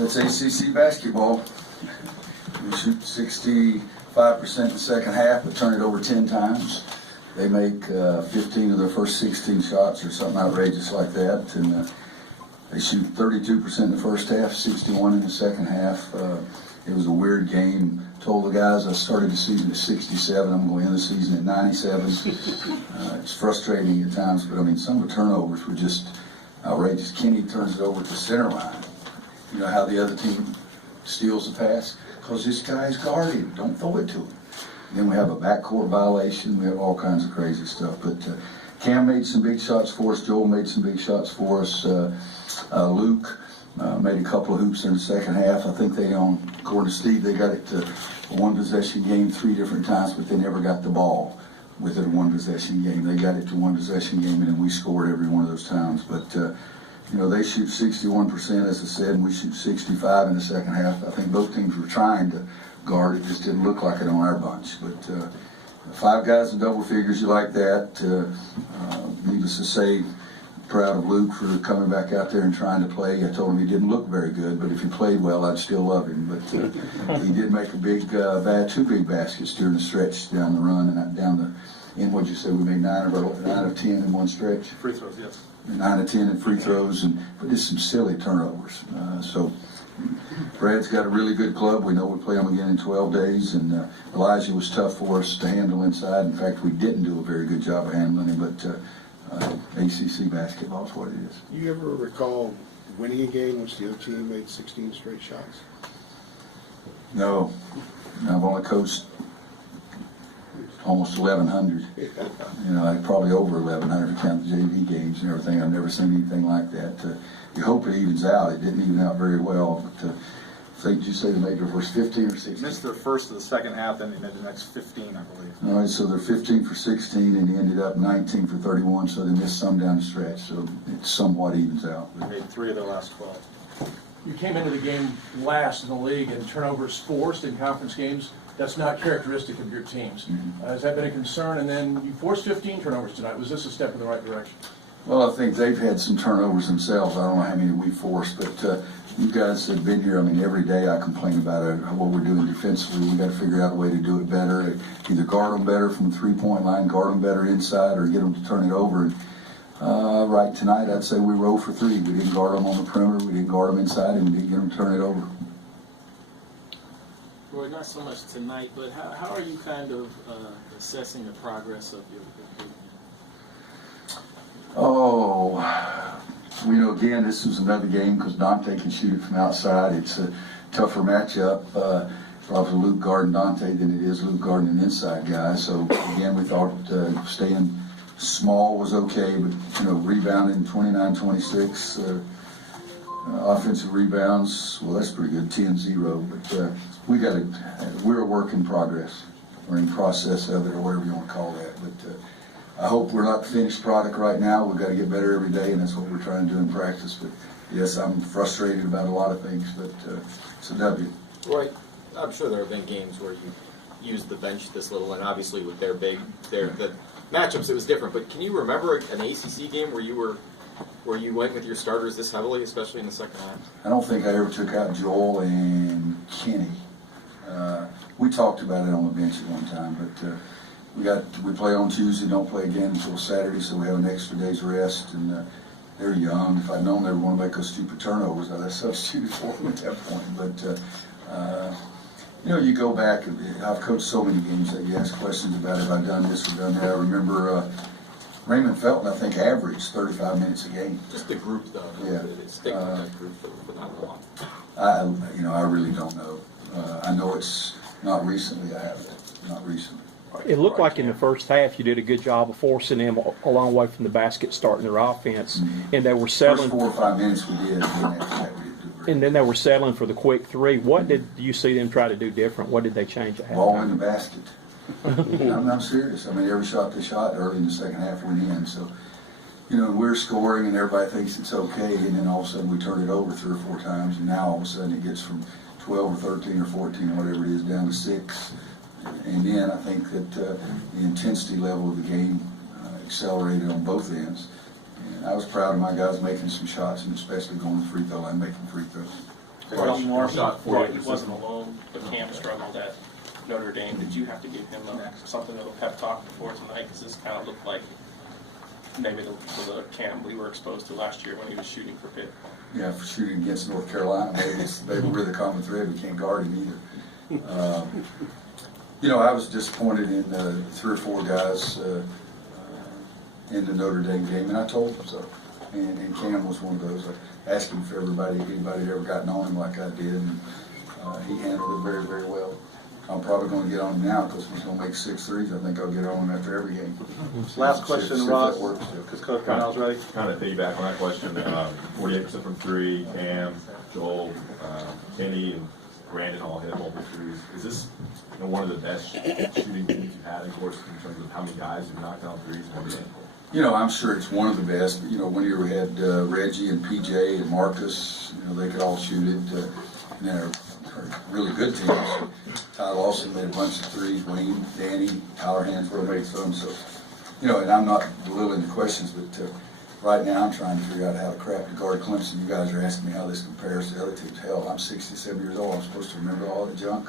That's ACC basketball. We shoot 65% in the second half, but turn it over 10 times. They make 15 of their first 16 shots or something outrageous like that. And they shoot 32% in the first half, 61 in the second half. It was a weird game. Told the guys I started the season at 67. I'm going to end the season at 97. It's frustrating at times, but I mean, some of the turnovers were just outrageous. Kenny turns it over to center line. You know how the other team steals the pass? Because this guy's guarded. Don't throw it to him. Then we have a backcourt violation. We have all kinds of crazy stuff. But Cam made some big shots for us. Joel made some big shots for us. Luke made a couple of hoops in the second half. I think they, according to Steve, they got it to a one-possession game 3 different times, but they never got the ball with it a one-possession game. They got it to one-possession game, and then we scored every one of those times. But, you know, they shoot 61%, as I said, and we shoot 65 in the second half. I think both teams were trying to guard. It just didn't look like it on our bunch. But 5 guys in double figures, you like that. Needless to say, proud of Luke for coming back out there and trying to play. I told him he didn't look very good, but if he played well, I'd still love him. But he did make a big 2 big baskets during the stretch down the run and down the end. What'd you say? We made 9 of 10 in one stretch. Free throws, yes. 9 of 10 in free throws, but just some silly turnovers. So Brad's got a really good club. We know we play them again in 12 days, and Elijah was tough for us to handle inside. In fact, we didn't do a very good job of handling him, but ACC basketball is what it is. You ever recall winning a game in which the other team made 16 straight shots? No. I've only coached almost 1,100. You know, probably over 1,100 to count the JV games and everything. I've never seen anything like that. You hope it evens out. It didn't even out very well. But did you say they made their first 15 or 16? Missed their first of the second half, then they made the next 15, I believe. All right, so they're 15 for 16, and they ended up 19 for 31, so they missed some down the stretch. So it somewhat evens out. They made 3 of their last 12. You came into the game last in the league, and turnovers forced in conference games. That's not characteristic of your teams. Has that been a concern? And then you forced 15 turnovers tonight. Was this a step in the right direction? Well, I think they've had some turnovers themselves. I don't know how many we forced, but you guys have been here. I mean, every day I complain about what we're doing defensively. We got to figure out a way to do it better. Either guard them better from the 3-point line, guard them better inside, or get them to turn it over. And right tonight, I'd say we rolled for 3. We didn't guard them on the perimeter. We didn't guard them inside, and we didn't get them to turn it over. Roy, not so much tonight, but how are you kind of assessing the progress of your group? Oh, you know, again, this was another game because Dante can shoot it from outside. It's a tougher matchup. Probably Luke guarding Dante than it is Luke guarding an inside guy. So, again, we thought staying small was okay, but, you know, rebounding 29-26. Offensive rebounds, well, that's pretty good, 10-0. But we're a work in progress. We're in process of it, or whatever you want to call that. But I hope we're not the finished product right now. We've got to get better every day, and that's what we're trying to do in practice. But yes, I'm frustrated about a lot of things, but it's a W. Roy, I'm sure there have been games where you used the bench this little, and obviously with the matchups it was different. But can you remember an ACC game where you went with your starters this heavily, especially in the second half? I don't think I ever took out Joel and Kenny. We talked about it on the bench at one time, but we play on Tuesday, don't play again until Saturday, so we have an extra day's rest, and they're young. If I'd known they were going to make us stupid turnovers, I'd have substituted for them at that point. But you know, you go back. I've coached so many games that you ask questions about have I done this or done that. I remember Raymond Felton, I think, averaged 35 minutes a game. Just the group, though. Yeah. Stick with that group for not long. I really don't know. I know it's not recently. I haven't. Not recently. It looked like in the first half you did a good job of forcing them a long way from the basket, starting their offense, and they were settling. First 4 or 5 minutes we did, and then after that we didn't do very And then they were settling for the quick 3. What did you see them try to do different? What did they change at halftime? Ball in the basket. I'm serious. I mean, every shot they shot early in the second half went in. So, you know, we're scoring and everybody thinks it's okay, and then all of a sudden we turn it over 3 or 4 times, and now all of a sudden it gets from 12 or 13 or 14, whatever it is, down to 6. And then I think that the intensity level of the game accelerated on both ends. And I was proud of my guys making some shots, and especially going to the free throw line, making free throws. Well, More shot well, 40%. he wasn't alone, but Cam struggled at Notre Dame. Did you have to give him something of a pep talk before tonight? Because this kind of looked like maybe the Cam we were exposed to last year when he was shooting for Pitt. Yeah, for shooting against North Carolina, maybe we're the common thread. We can't guard him either. You know, I was disappointed in 3 or 4 guys in the Notre Dame game, and I told him so. And Cam was one of those. I asked him if anybody had ever gotten on him like I did, and he handled it very, very well. I'm probably going to get on him now because he's going to make 6 threes. I think I'll get on him after every game. Last See if question, that Ross, works. because Coach Brownell's ready. Kind of piggyback on that question. 48% from 3. Cam, Joel, Kenny, and Brandon all hit multiple threes. Is this one of the best shooting teams you've had, of course, in terms of how many guys you've knocked down threes and everything? You know, I'm sure it's one of the best. But, you know, when you had Reggie and PJ and Marcus, you know, they could all shoot it. And they're really good teams. Ty Lawson made a bunch of threes. Wayne, Danny, Tyler Hansbrough made some. So, you know, and I'm not belittling the questions, but right now I'm trying to figure out how to crap to guard Clemson. You guys are asking me how this compares to the other teams. Hell, I'm 67 years old. I'm supposed to remember all the junk.